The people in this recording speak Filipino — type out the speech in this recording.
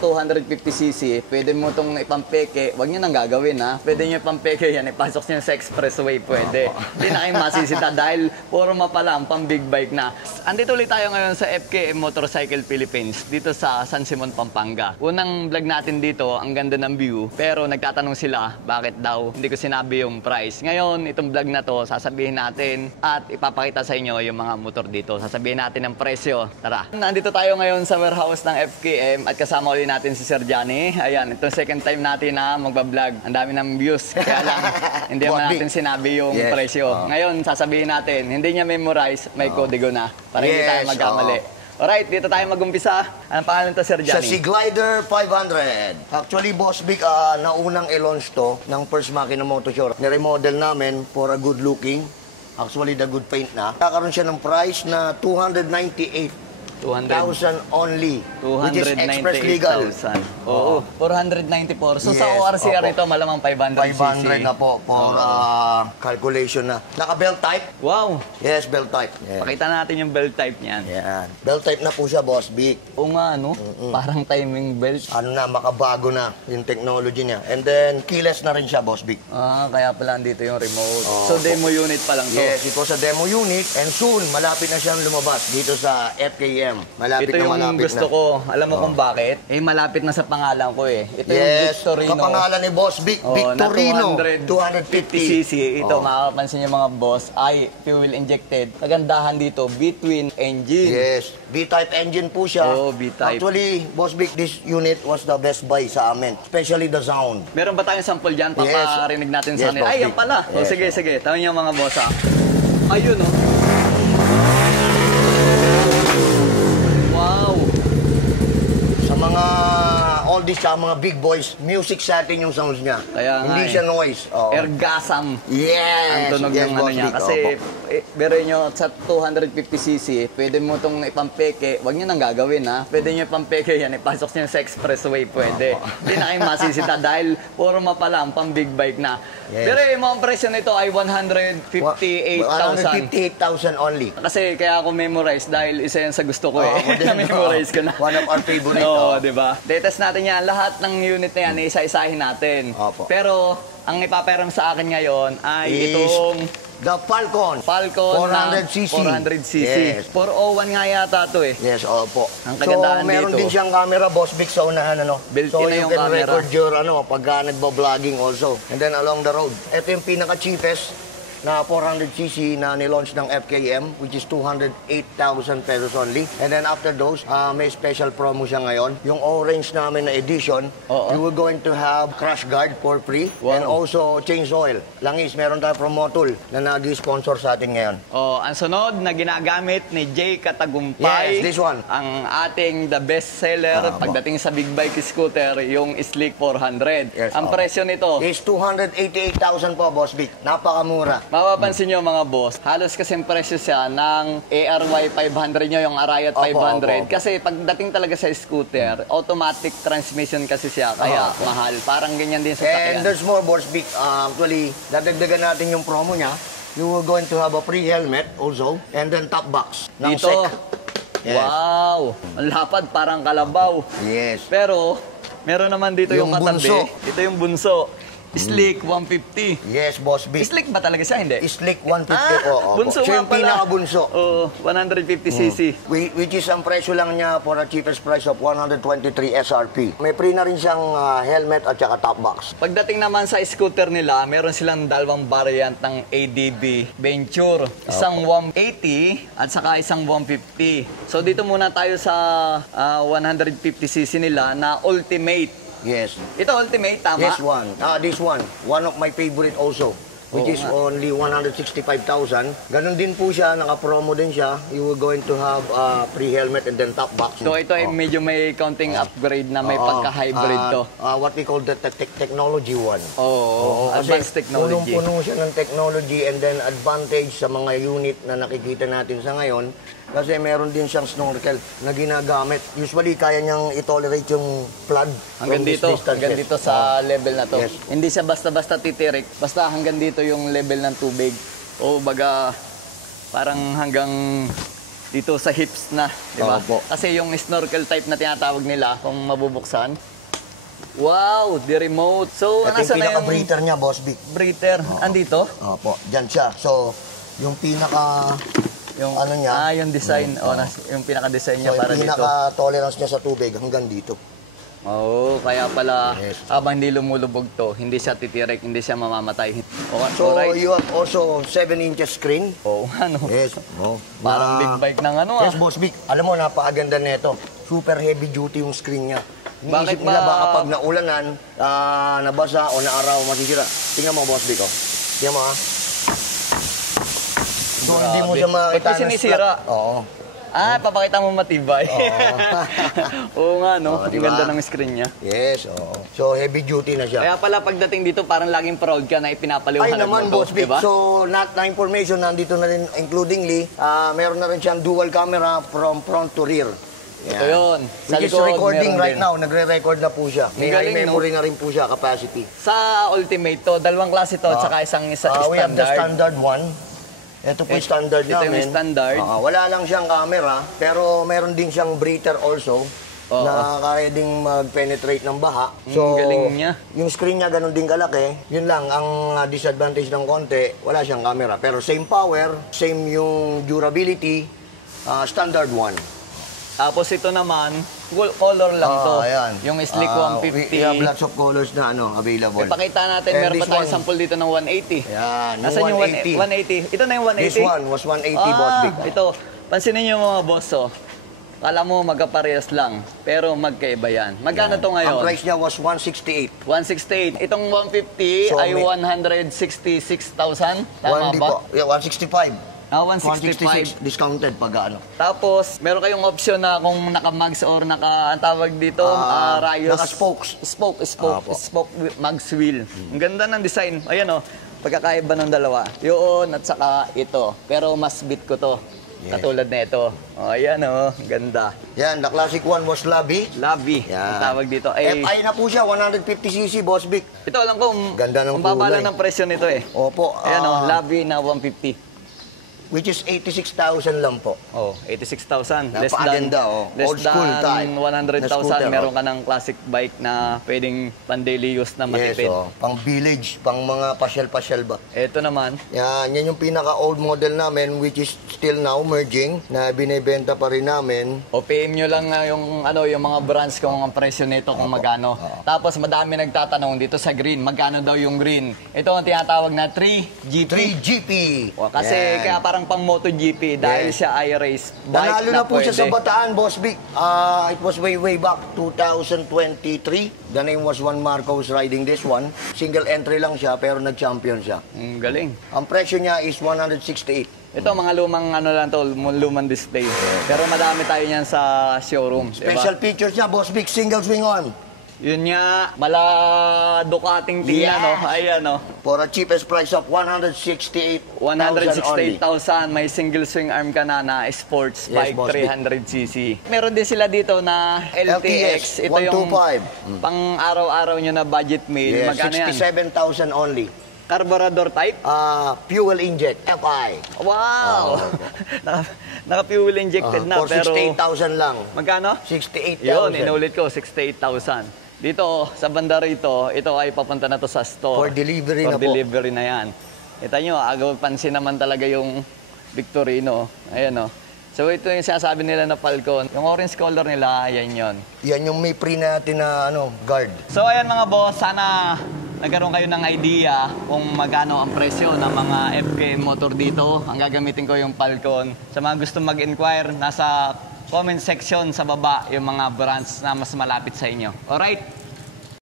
250cc, pwede mo itong ipampeke. Huwag nyo nang gagawin, ha? Pwede nyo ipampeke yan, ipasok nyo sa expressway, pwede. Hindi na kayo masisita dahil puro mapala ang pang big bike na. Andito ulit tayo ngayon sa FKM Motorcycle Philippines, dito sa San Simon, Pampanga. Unang vlog natin dito, ang ganda ng view, pero nagtatanong sila, bakit daw hindi ko sinabi yung price. Ngayon, itong vlog na to, sasabihin natin at ipapakita sa inyo yung mga motor dito. Sasabihin natin ang presyo. Tara. Nandito tayo ngayon sa warehouse ng FKM at kasama ulit natin si Sir Johnny. Ayan, itong second time natin na magbablog. Ang dami ng views. Kaya lang, hindi naman natin sinabi yung presyo. Ngayon, sasabihin natin, hindi niya memorize, may kodigo na. Para hindi tayo magkamali. Alright, dito tayo mag-umpisa. Anong pangalan to, Sir Johnny? Sa Glider 500. Actually, Boss Vic, naunang i-launch to ng First Makina Motor Show. Niremodel namin for a good looking. Actually, the good paint na. Kakaroon siya ng price na 298,000 only, which is express legal. Oo, 494. So sa ORCR ito, malamang 500cc. 500 na po for calculation na. Naka-belt type? Wow! Yes, belt type. Yeah. Pakita natin yung belt type niyan. Yan. Belt type na po siya, Boss Vic. Oo nga, no? Parang timing belt. Ano na, makabago na yung technology niya. And then, keyless na rin siya, Boss Vic. Kaya pala dito yung remote. So demo unit pa lang to? Yes, ito sa demo unit. And soon, malapit na siyang lumabas dito sa FKM. Malapit ito na yung gusto ko. Alam mo kung bakit? Malapit na sa pangalan ko eh. Ito yung Victorino. Kapangalan ni Boss Vic, Victorino. 250cc. Ito, makakapansin yung mga boss, ay fuel injected. Kagandahan dito, B-twin engine. Yes, B-type engine po siya. B-type. Actually, Boss Vic, this unit was the best buy sa amin. Especially the sound. Meron ba tayong sample dyan? Paparinig natin sa nila. Ay, yan pala. Sige. Tawin niyo mga boss, ha. Ayun, oh. Mga oldies sa mga big boys, music sa atin yung sounds niya. Hindi siya noise. Ergasam. Yes. Ang tunog ng ano niya. Kasi, bero nyo, sa 250cc, pwede mo itong ipampeke. Huwag nyo nang gagawin, ha. Pwede nyo ipampeke yan, ipasok nyo sa expressway, pwede. Hindi na kayo masisita dahil puro mapala ang pang big bike na. Pero yung mga presyo nito ay 158,000. 158,000 only. Kasi kaya ako memorize dahil isa yan sa gusto ko na-memorize ko na. One of our favorite. Diba? Detest natin yan. Lahat ng unit na yan, isa-isahin natin. Pero, ang ipaperam sa akin ngayon ay itong the Falcon 400cc. 400cc. Yes. 401 nga yata ito eh. Yes, opo. Ang kagandahan meron dito, din siyang camera, Boss Vic, sa unahan, ano. Built-in na yung you can camera. record your, pagka nagbo-vlogging also. And then along the road. Ito yung pinaka-cheapest na 400cc na nilaunch ng FKM, which is 208,000 pesos only. And then after those, may special promo siya ngayon. Yung orange namin na edition, you were going to have crash guard for free. And also change oil. Langis, meron tayo promo tool na nag-sponsor sa atin ngayon. Ang sunod na ginagamit ni Jay Katagumpay. Yes, this one. Ang ating the best seller pagdating sa big bike scooter, yung Slick 400. Yes, ang presyo nito is 288,000 po, Boss Vic. Napakamura. Mapapansin nyo mga boss, halos kasing presyo siya ng ARY 500 nyo, yung Arayat 500. Kasi pagdating talaga sa scooter, automatic transmission kasi siya, kaya mahal. Parang ganyan din sa sakyan. And there's more, Boss Vic. Actually, dadagdagan natin yung promo niya. You are going to have a free helmet also, and then top box. Dito. Wow! Ang lapad, parang kalabaw. Yes. Pero, meron naman dito yung katabi. Bunso. Ito yung bunso. Slick 150. Yes, Boss Vic. Slick ba talaga siya? Hindi? Slick 150 po. Bunso siya nga yung pala. pinakabunso. 150cc. Which is ang presyo lang niya for a cheapest price of 123 SRP. May free na rin siyang helmet at saka top box. Pagdating naman sa scooter nila, meron silang dalawang variant ng ADB Venture. Isang 180 at saka isang 150. So dito muna tayo sa 150cc nila na Ultimate. Yes. Ito Ultimate, tama? Yes, this one. One of my favorite also. Which is only 165,000. Ganon din po siya, naka-promo din siya. You were going to have free helmet and then top box. So ito ay medyo may counting upgrade na may pagka-hybrid to. What we call the technology one. Advanced technology. Punong-puno siya ng technology and then advantage sa mga unit na nakikita natin sa ngayon. Kasi meron din siyang snorkel na ginagamit. Usually, kaya niyang i-tolerate yung flood. Hanggang dito sa level na to. Yes. Hindi siya basta-basta titirik. Basta hanggang dito yung level ng tubig. O baga, parang hanggang dito sa hips na, di ba? Opo. Kasi yung snorkel type na tinatawag nila, kung mabubuksan, wow, the remote. So, Ito nasa yung na yung pinaka-breather niya, Boss Vic. breather? Andito? Opo, dyan siya. So, yung pinaka... Yung, ano niya? yung design. Yung pinaka-design niya So, para yung dito. pinaka-tolerance niya sa tubig hanggang dito. Oo, kaya pala Yes. habang hindi lumulubog to, hindi siya titirik, hindi siya mamamatay. Okay, So, alright. you have also 7 inches screen. Oo, ano? Yes. Oh. Parang big bike ng ano Yes, ah. Boss Vic. Alam mo, napakaganda nito. Super heavy duty yung screen niya. Bakit Iniisip nila ba- baka pag naulanan, nabasa o naaraw, masisira. Tingnan mo, Boss Vic, oh. Tingnan mo, ha. So, hindi mo Grabe. siya makita Ba't mo sinisira? Oo. Papakita mo matibay. Oo nga, no? Oo, Ang diba? ganda ng screen niya. Yes, oo. So, heavy duty na siya. Kaya pala pagdating dito, parang laging proud ka na Ay ipinapaliwanag naman, mo Boss to, Vic. diba? So, na information nandito na rin, includingly, meron na rin siyang dual camera from front to rear. Ito yun. Sa Which is likod, recording meron right din. now. Nagre-record na po siya. May Ang galing, high memory na rin po siya, capacity. Sa Ultimate to, dalawang klase to, at saka isang We have the standard. standard one. Ito po yung standard ito yung namin. standard. Wala lang siyang camera, pero meron din siyang breather also. Oo. Na kaya ding mag-penetrate ng baha. So, galing niya. yung screen niya ganun din kalaki. Yun lang, ang disadvantage ng konti, wala siyang camera. Pero same power, same yung durability, standard one. Tapos ito naman, color lang to. Ayan. Yung Slick We have 150. lots of colors na available. Ipakita natin, And meron this pa tayong one- sample dito ng 180. Ayan, yung Nasaan yung 180? 180? Ito na yung 180? This one was 180, Boss Vic. Ito. Pansinin nyo mga boss, oh. Kala mo magkaparehas lang, pero magkaiba yan. Magkano to ngayon? Ang price niya was 168. 168. Itong 150 So, ay may- 166,000. Tama Hindi ba? po. Yeah, 165. 165. 166 discounted pag ano. Tapos, meron kayong option na kung naka-mags or ang tawag dito, rayos. Naka-spokes. Spoke mags wheel. Ang ganda ng design. Ayan o, pagkakaiba ng dalawa. Yun at saka ito. Pero mas bit ko to. Yes. Katulad na ito. O, ayan o, ganda. Yan, the classic one was Labi. Labi, ang tawag dito. Ay, FI na po siya, 150cc, Boss Vic. ito alam ko, Ganda ng ang baba kulay. lang ng presyo nito eh. Opo. Ayan o, Labi na 150. Which is 86,000 lang po. Oh, 86,000. Napakaganda, oh. Old school type na 100,000. scooter, Meron oh. ka ng classic bike na pwedeng pan-daily use na matipid. Yes, oh. Pang village, pang mga pasyal-pasyal ba. Ito naman, Yan yung pinaka-old model namin, which is still now merging, na binibenta pa rin namin. o PM nyo lang yung, yung mga brands kung ang presyo nito, kung magkano. Tapos madami nagtatanong dito sa green, magkano daw yung green. Ito ang tinatawag na 3GP. 3GP. O, kasi Yan. kaya parang pang MotoGP dahil Yes. siya iRace bike Nanalo na po siya sa pwede. Bataan, Boss Vic. It was way back 2023. The name was Juan Marcos riding this one. Single entry lang siya pero nag-champion siya. Ang galing. Ang presyo niya is 168. Ito mga lumang lang to, lumang display. Pero madami tayo niyan sa showroom. diba? Special features niya, Boss Vic, single swing arm. Yun nga, mala Ducating tingnan, Yes. no? Ayan, no? For a cheapest price of 168,000 only. 168,000, may single swing arm ka na sports Yes, bike, boss, 300cc. Meron din sila dito na LTX. LTX, Ito yung 125. pang araw-araw nyo na budget meal. Yes, Magkano yan? 67,000 only. Carburetor type? Fuel inject, FI. Wow! Naka-fuel injected na, For pero... 68,000 lang. Magkano? 68,000. Yun, inulit ko, 68,000. Dito, sa banda rito, ito ay papunta na to sa store. For delivery For na po. delivery na yan. Kita nyo, agaw pansin naman talaga yung Victorino. Ayan o. So ito yung sinasabi nila na Falcon. Yung orange color nila, ayan yon. Yan yung may pre natin na guard. So ayan mga boss, sana nagkaroon kayo ng idea kung magkano ang presyo ng mga FKM motor dito. Ang gagamitin ko yung Falcon. Sa mga gusto mag-inquire, nasa comment section sa baba yung mga brands na mas malapit sa inyo. Alright?